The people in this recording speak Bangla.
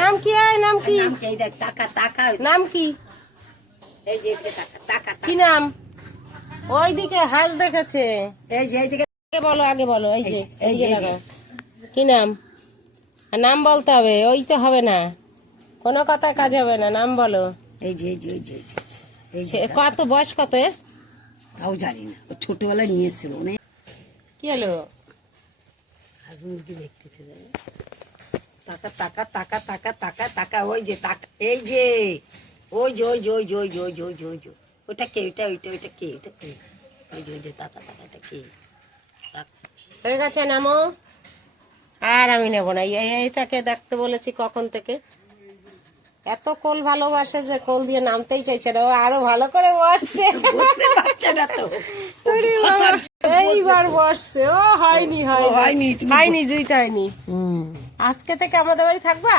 নাম কি? নাম কি? নাম কি? কি নাম? ওইদিকে হাঁস দেখেছে। বলো, আগে বলো। এই যে এইদিকে লাগাও। কি নাম? নাম বলতে হবে, ওই তো হবে না, কোনো কথায় কাজ হবে না, নাম বলো। কত বয়স কত? তাও জানি না, ও ছোটবেলায় নিয়ে এসেছিল। কি হলো? হাঁস মুরগি দেখতে যাই। টাকা টাকা টাকা টাকা টাকা টাকা, ওই যে টাকা, এই যে ওই যে ওই যে ওই যে ওই যে ওই যে ওই যে ওই যে ওটা কে? ওইটা ওইটা ওইটা কে? ওইটা কে? ওই যে ওই যে টাকা টাকা, এটা কে? হয়ে গেছে, নামো। আর আমি নেবো না, এইটাকে দেখতে বলেছি কখন থেকে। এত কোল ভালোবাসে যে কোল দিয়ে নামতেই চাইছে না, ও আরো ভালো করে বসছে। এইবার বসছে। ও হয়নি হয়নি হয়নি, জুইটা হয়নি। আজকে থেকে আমাদের বাড়ি থাকবা?